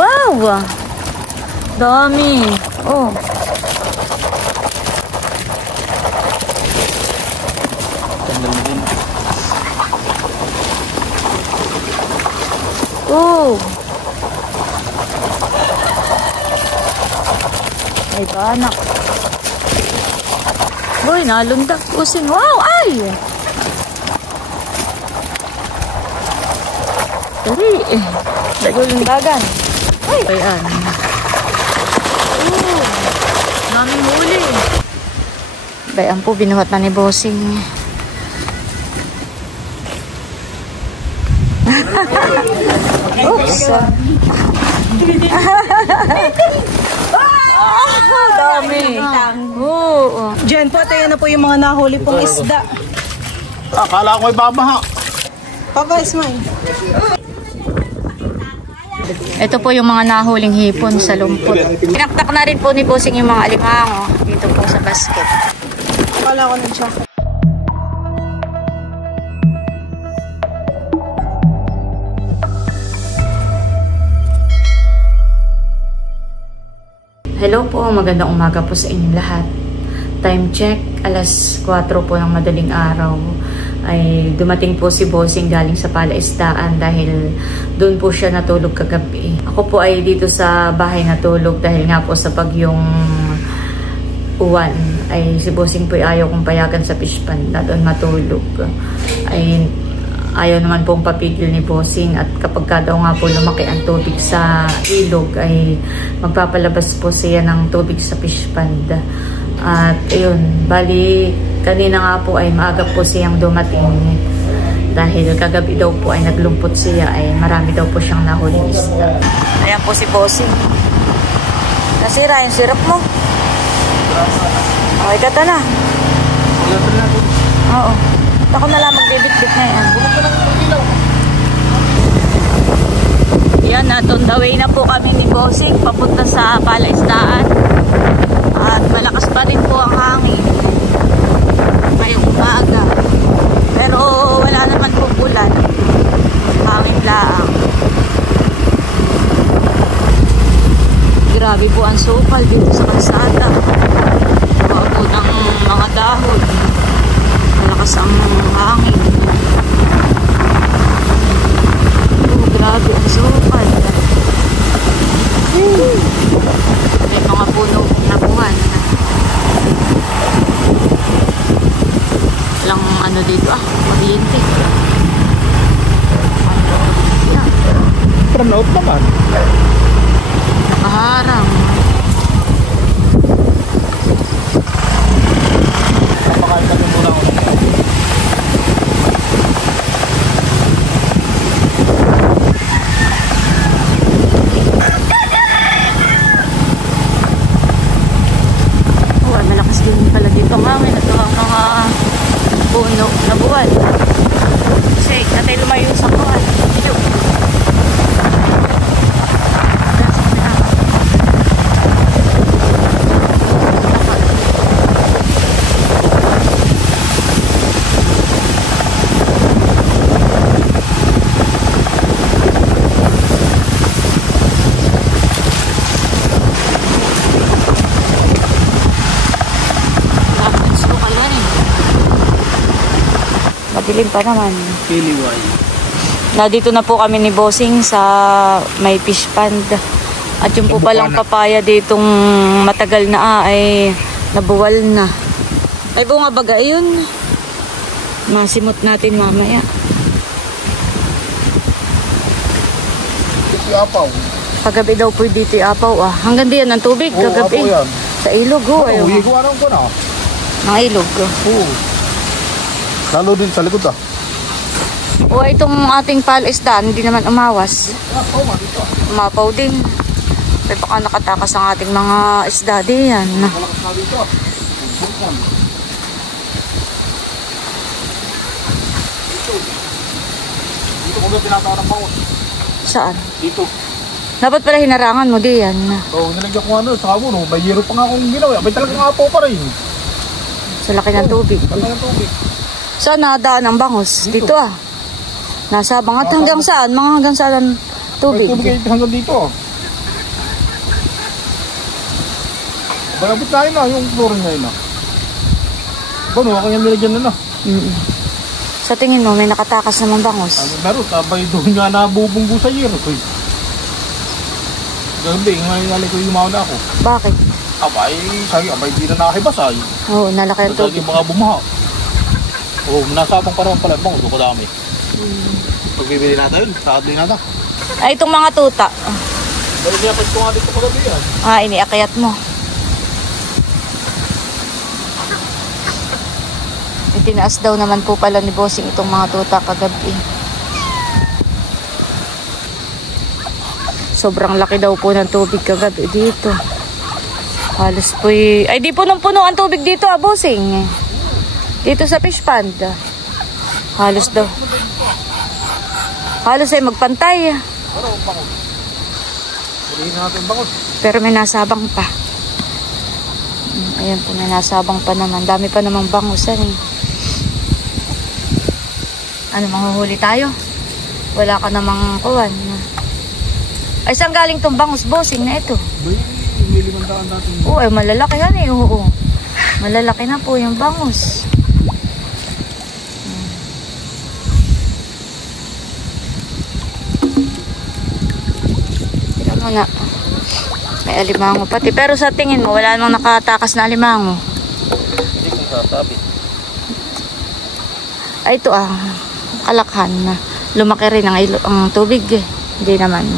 Wow! Dami. Oh. Oh. Ay, banak. Boy, nalundag. Using. Wow! Ay! Dali. Nagulundagan. Ay! Ayan. Oh. Naming huli. Bayan po, binuhat na ni Bossing. Oops. Dami. Oo. Diyan po, tayo na po yung mga nahuli pong isda. Akala ko ay babaha. Papa, smile. Ito po yung mga nahuling hipon sa lumpot. Pinaktak na rin po ni Bossing yung mga alimango dito po sa basket. Akala ko ng jacket. Hello po, magandang umaga po sa inyong lahat. Time check, alas 4 po ng madaling araw ay dumating po si Bossing galing sa palaisdaan dahil doon po siya natulog kagabi. Ako po ay dito sa bahay natulog dahil nga po sa bagyong uwan ay si Bossing po ay ayaw kong payagan sa fish pond na doon matulog. Ay ayaw naman pong papigil ni Bossing at kapag daw nga po lumaki ang tubig sa ilog ay magpapalabas po siya ng tubig sa fish pond. At ayun, bali kanina nga po ay maaga po siyang dumating dahil kagabi daw po ay naglumpot siya ay marami daw po siyang nahuling isda. Ayan po si Bossing. Nasira yung syrup mo. Okay, kata na. Oo. Ako na lang magbibit-bit na yan. Yan, on the way na po kami ni Bossing papunta sa palaisdaan. At malakas pa rin po ang hangin ngayong umaga. Pero wala naman po ulan. Hangin laang. Grabe po ang sukal dito sa kalsada. Maabot ang mga dahon. Malakas ang hangin. Grabe ang sukal. May mga puno na buwan. Walang ano dito kuryente. From out naman. Nakaharang. Napakain kami muna ako. Malakas din pala dito ang hangin at ang mga puno na buwan. Kasi natay lumayo sa buwan. Dito. Madilim pa naman. Kiliway. Dito na po kami ni Bossing sa may fish pond. At yung po palang papaya ditong matagal na ay nabuwal na. Ay bunga baga yun. Masimot natin mamaya. Ito apaw. Kagabi daw po dito apaw Hanggang diyan ang tubig kagabi. Sa ilog Uwi ko anong ko na. Ng ilog. Oo. Lalo din sa likod Itong ating palaisdaan, hindi naman umawas. Umapaw din. Pero baka nakatakas ang ating mga isda diyan. Dito ko na tinatawag ng bangon. Saan? Dito. Dapat pala hinarangan mo diyan. Nilagyan ko sa amo may yero pa nga akong ginawa. May talagang apaw pa rin. Sa laki ng tubig. Laki ng tubig. Saan nadaan ang bangos? Dito Nasa bangat hanggang saan? Mga hanggang saan ang tubig? May tubig hanggang dito. Balabot na yun na, yung flooring na yun na. Ano, kanya nilagyan na na. Sa tingin mo, may nakatakas naman bangos? Ano, meron, tabay doon nga nabubunggo sa year. Gabi, ngayon ko yung na ako. Bakit? Abay, di na nakakibasay. Oo, nalaki ang tubig. Yung mga bumaha. Oo, nasabang pa naman pala ang bangos, kadami. Pagbibili natin, sakadli natin. Ay, itong mga tuta. Dahil niyapas ko nga dito pagabi yan. Ah, iniakyat mo. Itinaas daw naman po pala ni Bossing itong mga tuta kagabi. Sobrang laki daw po ng tubig kagabi dito. Halos po ay di punong-puno ang tubig dito, Bossing. Dito sa fish pond. Halos daw. Halos ay magpantay. Pero may nasabang pa. Ayan po, may nasabang pa naman. Dami pa namang bangusan eh. Ano, manghuhuli tayo? Wala ka namang kuwan. Ay, saan galing tong bangus, Bossing, na ito? May 500 natin. Oo, ay malalaki yan eh. Oo. Malalaki na po yung bangus. Tira mo na. May alimango pati. Pero sa tingin mo, wala namang nakatakas na alimango. Hindi ko sasabi. Ay, ito kalakhan na. Lumaki rin ang tubig eh. Hindi naman.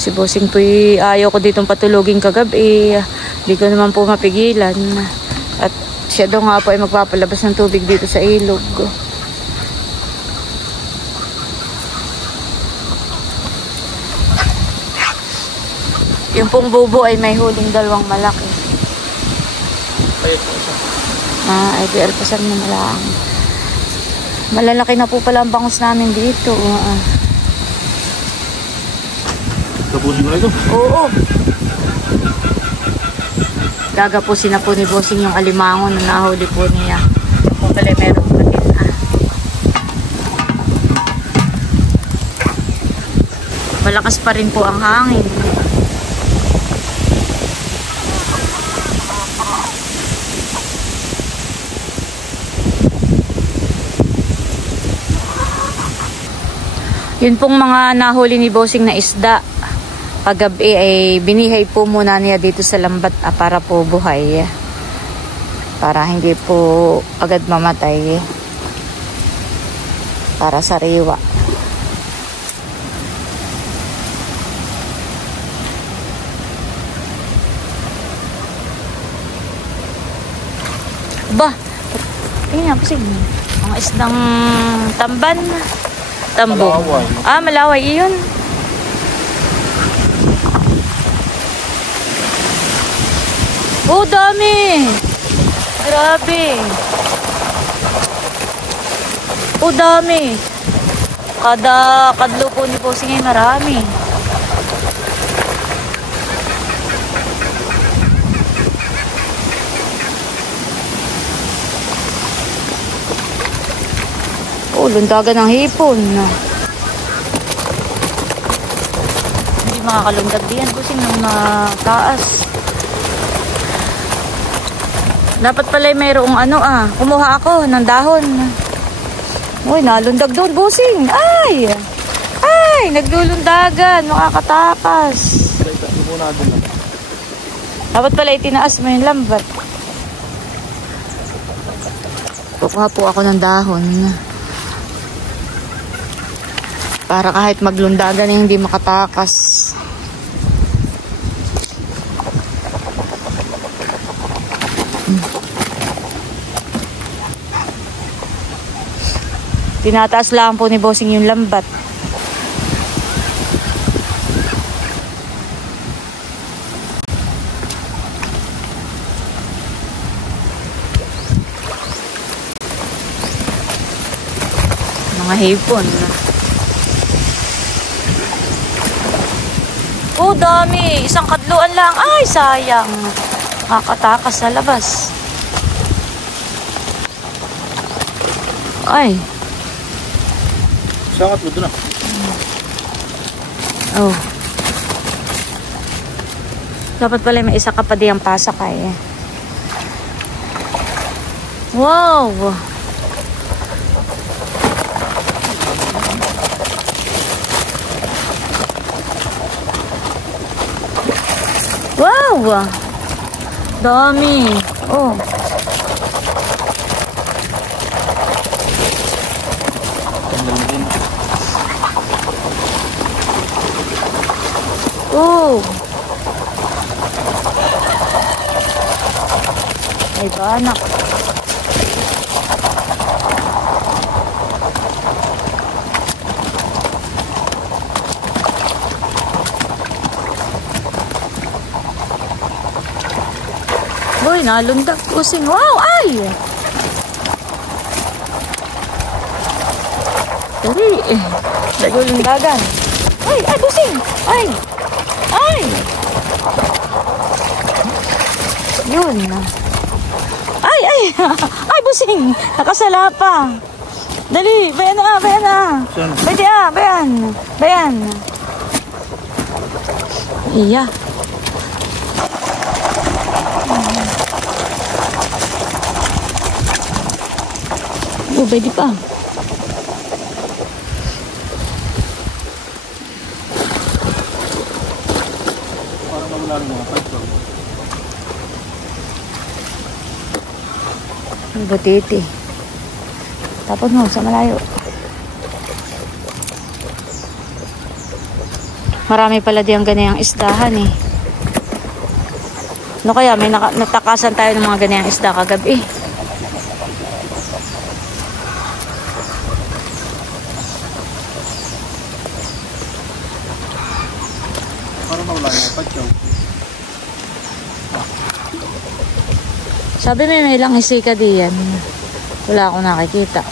Si Bossing po ayaw ko ditong patulogin kagabi. Hindi ko naman po mapigilan. At siya daw nga po ay magpapalabas ng tubig dito sa ilog. Yung pong bubo ay may huling dalawang malaki. Ay, alpasan na lang. Malalaki na po pala ang bangus namin dito. Tapusin mo na ito? Oo. Gagapusin na po ni Bossing yung alimango na nahuli po niya. Kung pala meron pa din. Malakas pa rin po ang hangin. Yun pong mga nahuli ni Bossing na isda. Kagabi ay binihay po muna niya dito sa lambat para po buhay. Para hindi po agad mamatay. Para sariwa. Ba, tingnan po sige. Mga isdang tamban. Tambong. Malaway. Malaway iyon. Oh, dami. Grabe. Oh, dami. Kada kadlo po ni Bossing ay marami. Oh, lundagan ng hipon. Hindi makakalundag diyan, Bossing, ng mataas. Dapat pala mayroong kumuha ako ng dahon. Uy, nalundag doon, Bossing. Ay, naglulundagan. Makakatakas. Dapat pala itinaas mo yung lambat. Kukuha po ako ng dahon. Para kahit maglundagan ay hindi makatakas. Tinataas lang po ni Bossing yung lambat. Mga hipon. Oh, dami. Isang kadluan lang. Ay, sayang. Nakakatakas sa labas. Ay. Sangat mo doon Oh. Dapat pala may isa ka pa diyang pasakay. Wow! Wow! Dami! Oh! Oh! Ay ba, anak? Boy, nalundag pusing. Wow! Ay! Dali! Nagulundagan. Ay! Ay! Pusing! Ay! Ay! Yun. Ay! Ay! Ay! Pusing! Nakasala pa. Dali! Bayan na! Bayan na! Pwede bayan! Bayan! Iya. Oh, pwede pa. Parang nawala rin mga pwede. Butiti. Tapos mo sa malayo. Marami pala diyang ganayang isdahan eh. Ano kaya? May natakasan tayo ng mga ganayang isda kagabi. Parang nawala rin mga pwede. Sabi may ilang isika diyan. Wala akong nakikita.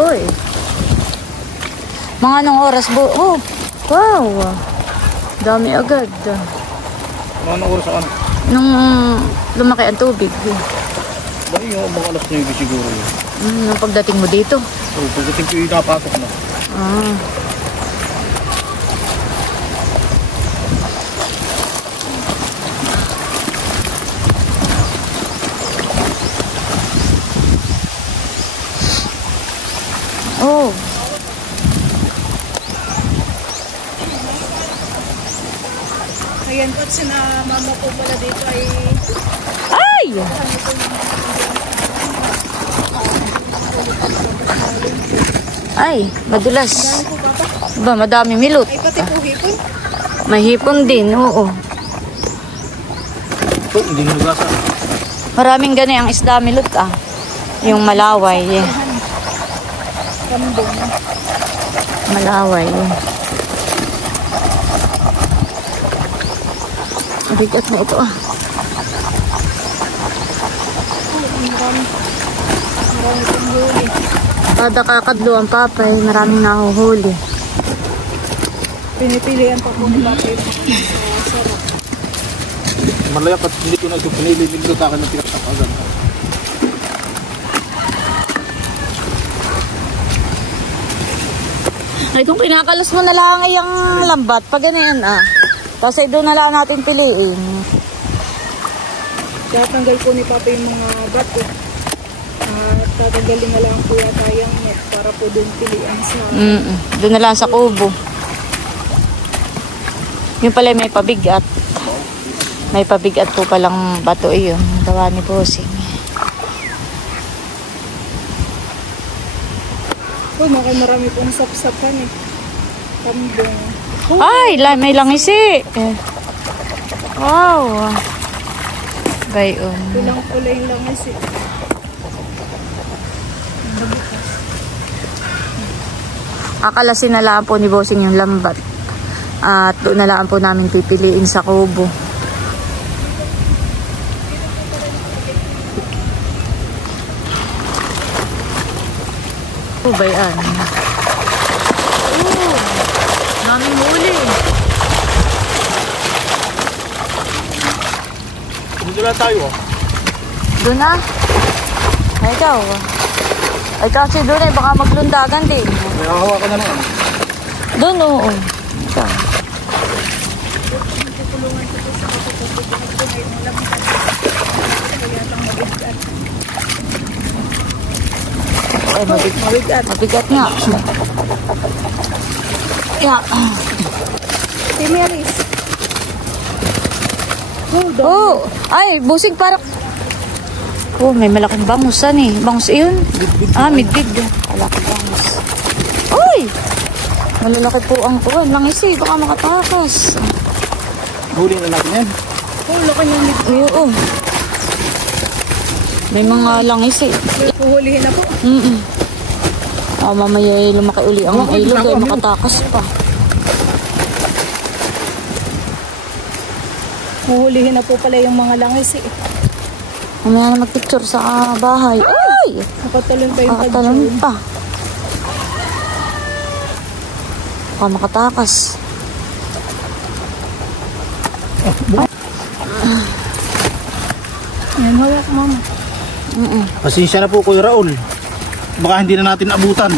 Hoy. Mga anong oras po? Oh, wow. Dami agad. Mga anong oras ako? Nung lumaki ang tubig. Dahil yung mga alas 9 siguro yun. Nung pagdating mo dito? So, pagdating ko yung napasok na. Ah. Oh. Ayan po, sinamama po pala dito ay... Ay! Ay, madulas. Ba, madami milot. Ay, pati po hipon. May hipon din, oo. Ito, hindi hinugasan. Maraming gani ang isda milot Yung malaway. Kambong. Malaway. Bigat na ito Marami pong huli. Kada kakadlo ang papay, maraming nahuhuli. Pinipilian pa po ni Papa yung sarap. Malaya pat hindi ko na ito pinili. Hindi ko sa akin ng pinagtakagan. Ay, kung kinakalas mo na lang ay ang lambat, pag ganyan tapos ay doon na lang natin piliin. Tatanggal po ni Papa yung mga bato. At tatanggalin na lang po yata yung net para po doon pilian sa... Doon na lang sa kubo. Yung pala may pabigat. May pabigat po palang bato iyon. Gawa ni Bossing. Oh, marami pong sapsapan eh. kambing. Ay, may langisi. Wow. Gayon. Kulang kulay lang kasi. Akalasin na lang po ni Bossing yung lambat. At doon na lang po namin pipiliin sa kubo. Oh, bayan. Oh, daming huli. Dito lang tayo. Doon na. Ay, ikaw. Ay, kasi doon eh, baka maglundagan din. May hahawakan na naman. Doon, oo. Ikaw. Ay, mabigat. Mabigat nga. Yeah. Si Maris. Oh, ay, busing parang... Oh, may malaking bangusan eh. Bangus yun? Ah, midbid. Malaking bangus. Uy! Malalaki po ang kuwan. Langis eh, baka makatakas. Huli na natin yan. Oh, laki ng midbid. Oo. May mga langis eh. Puhulihin na po. Ah, mamaya eh, lumaki uli ang ilog eh, makatakas pa. Puhulihin na po pala yung mga langis eh. Mamaya na magpicture sa bahay. Ay! Nakatalon pa yung Nakatalon pag-join. pa. Baka makatakas. Yan, hawak mama. Pasensya na po Kuya Raul. Baka hindi na natin abutan.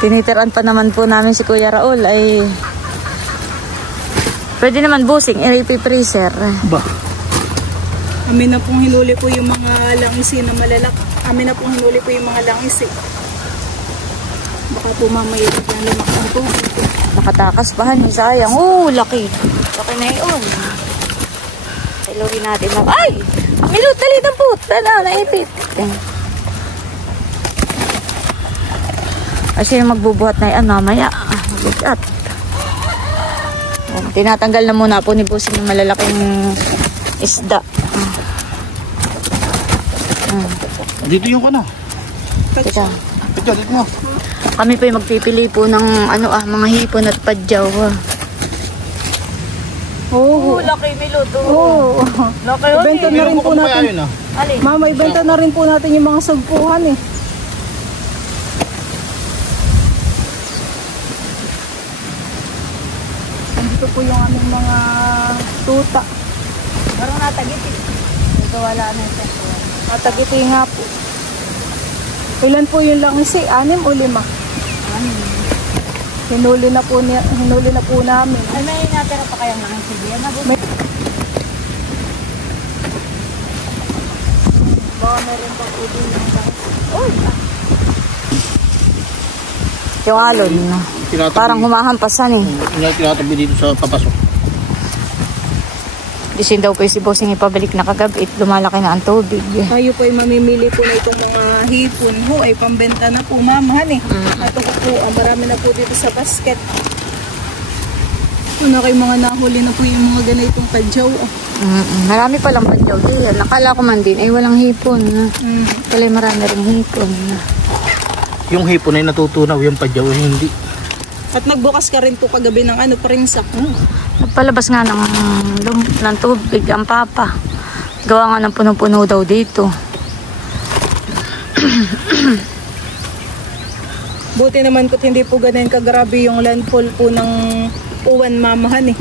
Tinitiran pa naman po namin si Kuya Raul ay pwede naman busing, i-freezer. Ba? Amin na pong hinuli po yung mga langis na malalak. Amin na pong hinuli po yung mga langis eh. Baka po mamaya biglang lumakang po. Nakatakas pa han, sayang. Oh, laki. Laki na yun. Iluhin natin na. Ay! Ang milot, dali ng put. Dala, naipit. Kasi yung magbubuhat na yan mamaya. Mabigat. Tinatanggal na muna po ni Busing yung malalaking isda. Dito yung ano. Teka. Dito mo. Kami po yung magpipili po ng mga hipon at padyaw. Oo. Laki milot. Oo. Laki Ibenta na rin po natin. Alin? Mama, ibenta na rin po natin yung mga sagpuhan eh. Dito po yung aming mga tuta. Parang natagit eh. Ito wala na ito. Matagiti nga po. Ilan po yung langis eh? 6 o 5? 6. Hinuli na po namin. Ay, may natira pa kayang langis sige. Baka meron pa po din yung langis. Uy! Yung alon. Parang humahampasan eh. Tinatabi dito sa papasok. Disin daw po si Bossing ipabalik na kagabi at lumalaki na ang tubig. Tayo po ay mamimili po na itong mga hipon ho ay pambenta na po mamahan eh. At ako po, marami na po dito sa basket. Una kay mga nahuli na po yung mga ganitong padyaw. Marami palang padyaw din. Nakala ko man din ay walang hipon. Pala marami rin hipon. Yung hipon ay natutunaw, yung padyaw ay hindi. At nagbukas ka rin po kagabi ng parinsak. Nagpalabas nga ng tubig ang papa. Gawa nga ng puno-puno daw dito. Buti naman ko't hindi po ganun kagrabe yung landfall po ng uwan mamahan eh.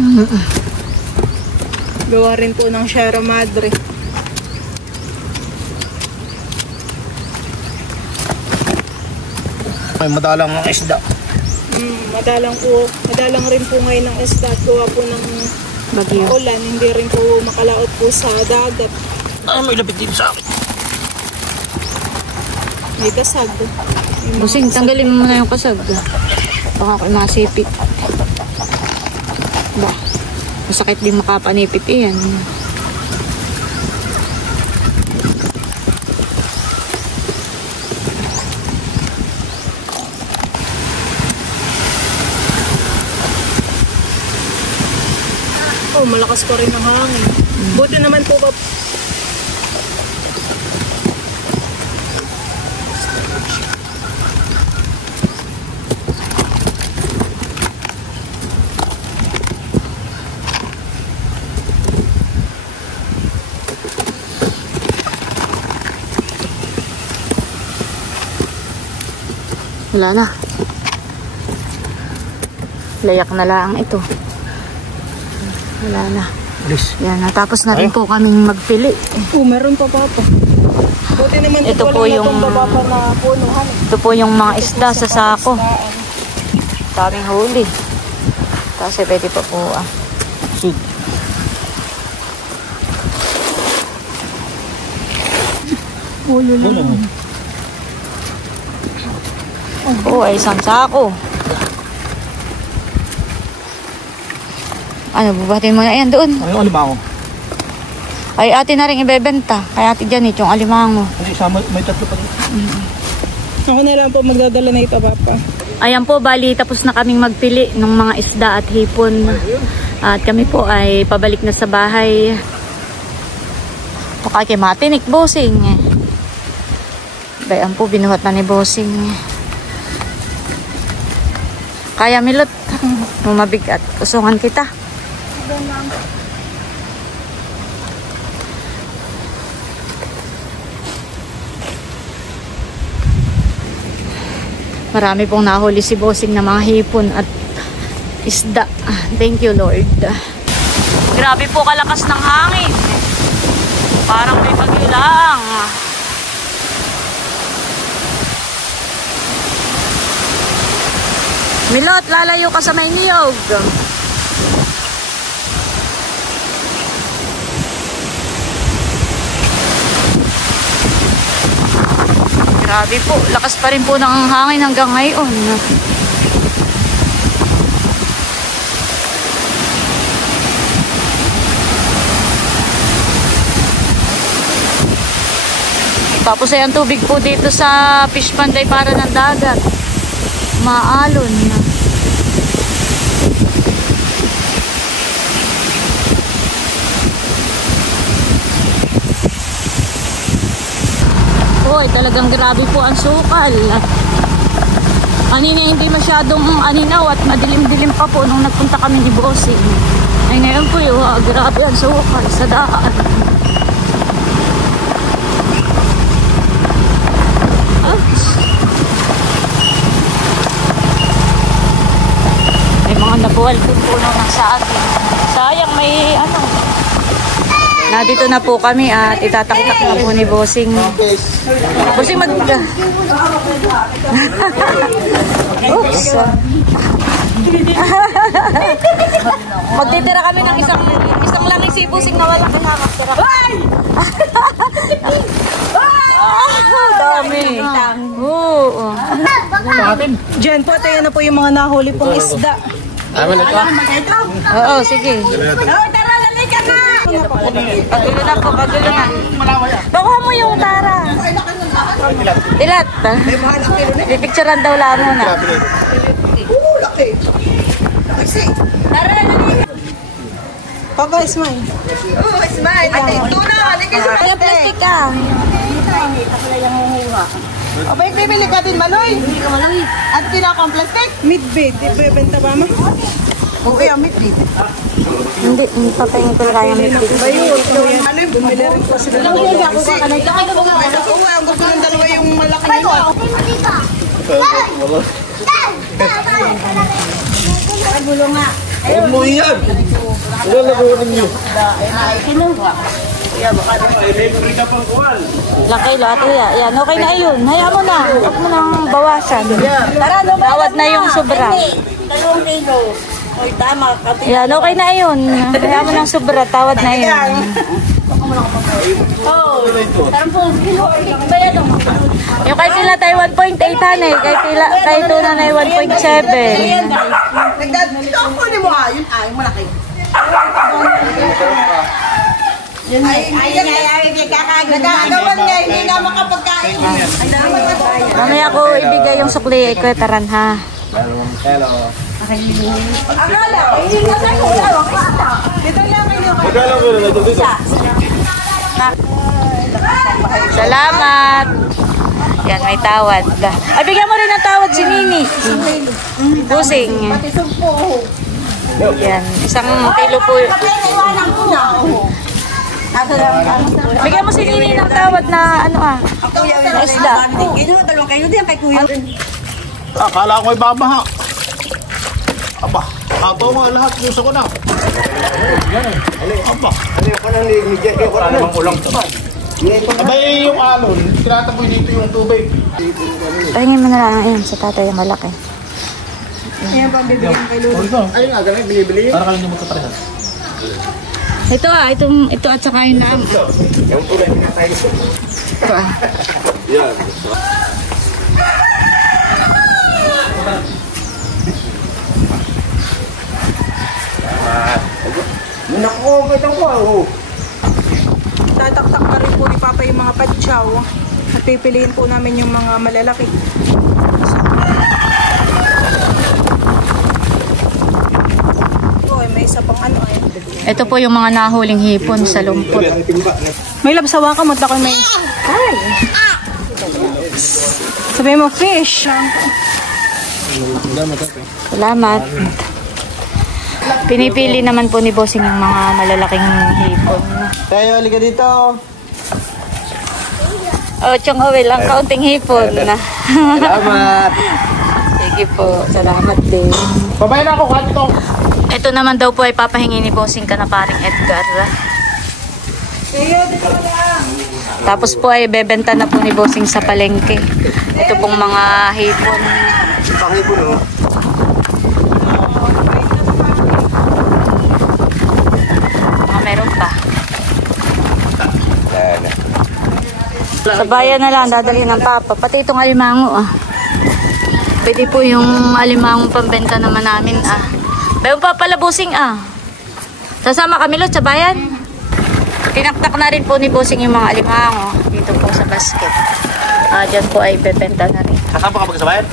Gawa rin po ng Sierra Madre. May madalang mga isda. Madalang rin po ngayon ng isda at gawa po ng Bagyo. ulan. Hindi rin po makalaot po sa dagat. Ah, may lapit dito sa akin. May kasag. Busing, tanggalin mo muna yung kasag. Baka ako masipit. Ba, masakit din makapanipit yan. Oh, malakas pa rin ang hangin. Buti naman po ba... Wala na. Layak na lang ito. Wala na. Alis. Yan, natapos na rin po kaming magpili. meron pa pa. Buti naman Ito po yung na punuhan. ito po yung mga isda sa sako. Daming huli. Kasi pwede pa po Sud. Ulo Ulo. Oo, ay isang sako. Ano, bubatin mo na yan doon. Ano yung alimango? Ay, ate na rin ibebenta. Kaya ate Janet, yung alimango. Ano isama? May tatlo pa dito. Ako na lang po magdadala na ito, Papa. Ayan po, bali, tapos na kaming magpili ng mga isda at hipon. At kami po ay pabalik na sa bahay. Pakakimatinik, bossing. Bayan po, binuhat na ni bossing. Kaya milot, mabigat. Usungan kita. Marami pong nahuli si bossing na mga hipon at isda. Thank you, Lord. Grabe po kalakas ng hangin. Parang may bagyo lang. Milot, lalayo ka sa may niyog. Grabe po, lakas pa rin po ng hangin hanggang ngayon. Tapos ay ang tubig po dito sa fish pond ay para ng dagat. Maalon. Hoy, talagang grabe po ang sukal. Kanina hindi masyadong aninaw at madilim-dilim pa po nung nagpunta kami ni Bossing. Ay ngayon po yung grabe ang sukal sa daan. May mga nabuwal din po nung nasa atin. Sayang may ano. Nandito na po kami at itataktak na po ni Bossing. Bossing Oops. Magtitira kami ng isang langis si Bossing na walang kailangan. Dami. Oo. Diyan po, tayo na po yung mga nahuli pong isda. Oo, sige. Pagulo na po, pagulo na. Bakuha mo yung tara. Dilat. Pipicturean daw lang muna. Papa, smile. Smile. Kaya plastic ka. Abay, bibili ka din, Maloy. Hindi ka Maloy. At kinakang plastic? Midbit, ibebenta ba ma? Okay, ang mitbit. Hindi, papayang ko kaya may plastic. Ano yung bumili rin po sila? May gusto ang gusto ng dalawa yung malaki nito. Agulo nga. Huwag mo yan! Ilalagunin nyo. Laki lahat ya. Yan, okay na yun. Hayaan mo na. Huwag mo nang bawasan. Tawad na yung sobra. 2 kilo. Oy, tama. Yan, okay na yun. Hayaan mo ng sobra. Tawad na yun. Yung kay Tila tayo 1.8 eh. Kay Tuna na 1.7. Ito ang kunin mo yun yung malaki. Nagagawan niya, hindi na makapagkain. Mamaya ko ibigay yung sukli. Ikaw taran ha. Akala, hindi na tayo wala. Dito lang kayo. Magkala ko rin ito dito. Salamat. Yan, may tawad. Ay, bigyan mo rin ng tawad si Nini. Busing. Yan, 1 kilo po. Bigyan mo si Nini ng tawad na ano na isda. Akala ko ay babaha. Aba, ato nga lahat. Gusto ko na. Aba. Wala namang ulang sabay. Abay yung alon, tinatapoy dito yung tubig. Pahingin mo na lang yan sa tatay yung malaki. Ayan pa bibigyan kay Lolo. Ayun nga, ganun, binibili. Para kayo hindi magkaparehas. Ito ito at saka yung naam. Yung tulay na tayo. Ito Yan. Naku, ito ko. Tataktak na rin po ni Papa yung mga patsaw. At pipiliin po namin yung mga malalaki. May isa pang ano eh. Ito po yung mga nahuling hipon sa lumpot. May labsawa ka, mata ko may... Ay! Sabi mo, fish. Salamat. Pinipili naman po ni Bossing yung mga malalaking hipon. Tayo, halika dito. Oh, Chong Awel, ang kaunting hipon. Salamat. Sige po, salamat din. Babay na ako, kanto. Ito naman daw po ay papahingi ni Bossing ka na paring Edgar. Tapos po ay bebenta na po ni Bossing sa palengke. Ito pong mga hipon. Pakipon, oh. Meron pa. Sa bayan na lang, dadalhin ng Papa. Pati itong alimango, Pwede po yung alimangong pambenta naman namin, Bayon pa pala, Bossing, Sasama kami, Lot, sa bayan. Tinaktak na rin po ni Bossing yung mga alimango. Dito po sa basket. Diyan po ay bebenta na rin. Kasama ka ba sa bayan?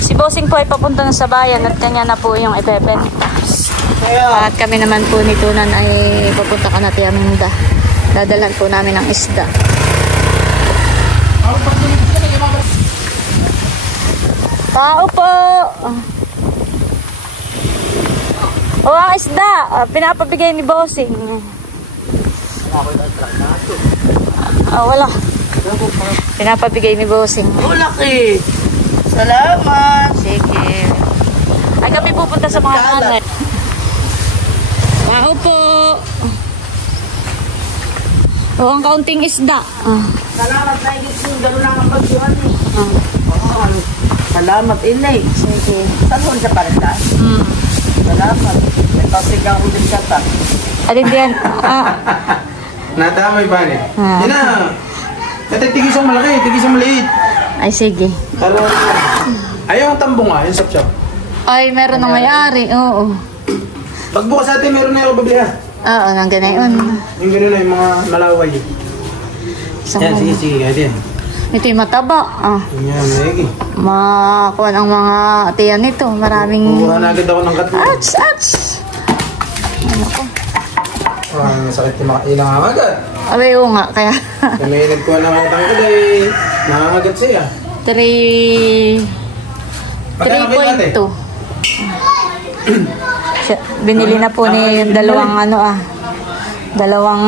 Si Bossing po ay papunta na sa bayan at kanya na po yung ibebenta. At kami naman po ni Tunan ay papunta ka na Tiaminda. Dadalhan po namin ng isda. Tao po! O ang isda! Pinapabigay ni Bossing. Wala. Pinapabigay ni Bossing. Laki. Salamat. Sige. Ay kami pupunta sa mga nanay. Wow po. O ang kaunting isda. Salamat na yung dalo lang ang pagsuhan eh. Salamat, Inay. Sige. Saan mo siya parita? Salamat. May pasigang ulit siya ta. Alin diyan? Nadamay ba niya? Yan na. Ito tigis ang malaki, tigis ang maliit. Ay sige. Ayaw ang tambong nga, yung sap-sap. Ay meron ng may-ari. Oo. Pagbukas natin, meron na yung bablihan. Oo, nang ganayon. Yung gano'n na yung mga malaway. Yan, sige, sige. Yan. Ito yung mataba. Yan, maigi. Makuha ang mga tiyan nito. Maraming... Kuha na agad ako ng katulad. Ats! Ano ko? Masakit yung mga ilang agad. Abay, oo nga. Kaya... May nagkuha ng mga tangkad ay nangangagat siya. 3.2. Binili na po ni dalawang dalawang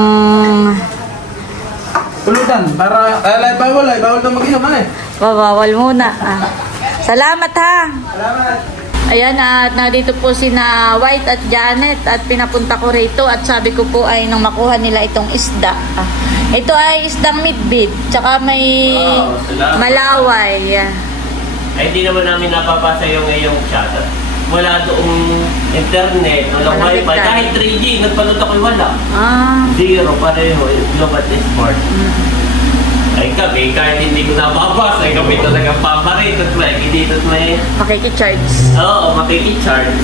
pulutan para bawal na mag-inom bawal muna. Salamat ha. Salamat. Ayan, at nandito po sina White at Janet at pinapunta ko rito at sabi ko po ay nang makuha nila itong isda. Ito ay isdang midbit tsaka may malaway. Ay hindi naman namin napapasa yung ngayong chat. Wala doong internet, walang wifi, kahit 3G, nagpalot ako'y wala. Zero, pareho, global export. Ay kami, kahit hindi ko nababasa, ay kami talagang paparit at dito at may... Makikicharge. Oo, makikicharge.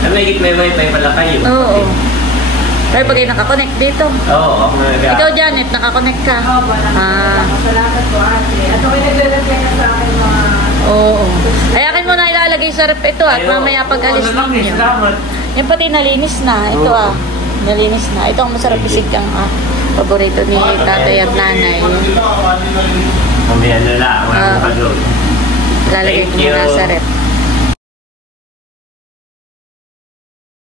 Ay may wifi pala kayo. Oo. Ay, pag nakakonect dito. Oo, Ikaw, Janet, nakakonect ka? Salamat po ate. At ako'y naglalagay na sa akin mga Oo. Ay, akin mo na ilalagay sa rep ito at mamaya pag alis ninyo. Salamat. Yan pati nalinis na. Ito nalinis na. Ito ang masarap isig kang paborito ni tatay at nanay. Mamaya na lang. Walang pagod. Lalagay ko muna sa rep.